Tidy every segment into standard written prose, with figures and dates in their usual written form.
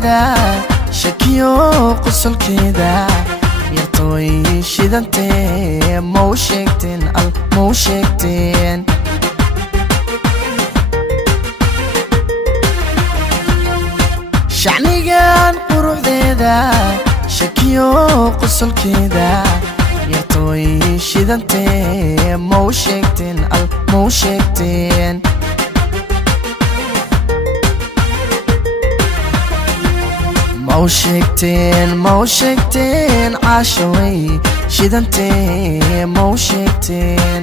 quruxdeeda shakiyo qosolkeeda yartooy shidantee ma u sheegteen ma u sheegteen shacnigan quruxdeeda shakiyo qosolkeeda yartooy shidantee ma u sheegteen ma u sheegteen ma u sheegteen caashaway shidantee ma u sheegteen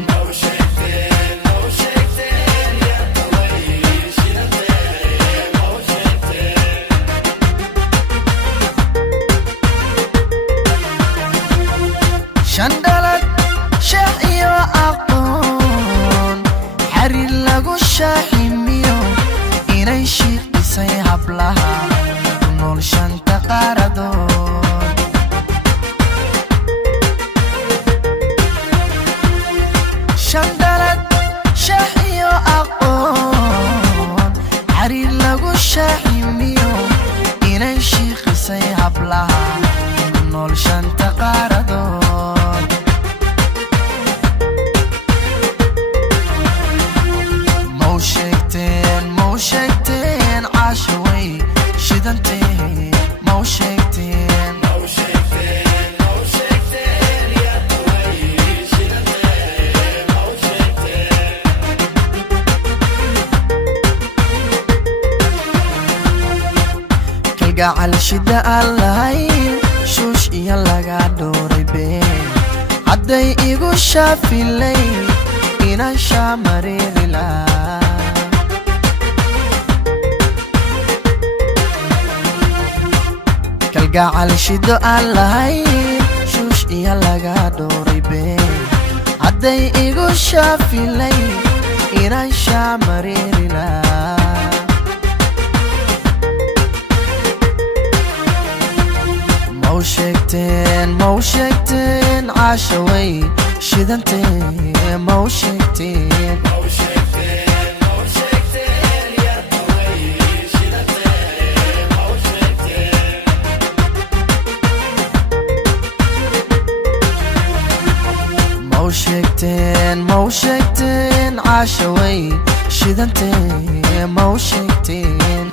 shandalad sheekh iyo aqoon xariir lagu shaaximiyo inay shiiqisay hablaha ku nool shanta qaaradood shandalad sheekh iyo aqoon xariir lagu shaaximiyo inay shiiqisay hablaha ku nool shanta qaaradood ma u sheegteen caashaway shidantee ma u sheegteen kalgacal shida aan lahayn shuush iyo laga dhooray been hadday igu shaafilay inaan shaamareeri lahaa kalgacal shido aan lahayn shuush iyo laga dhooray been hadday igu shaafilay inaan shaamareeri lahaa ma u sheegteen caashaway shidantee ma u sheegteen ma u sheegteen caashaway shidantee ma u sheegteen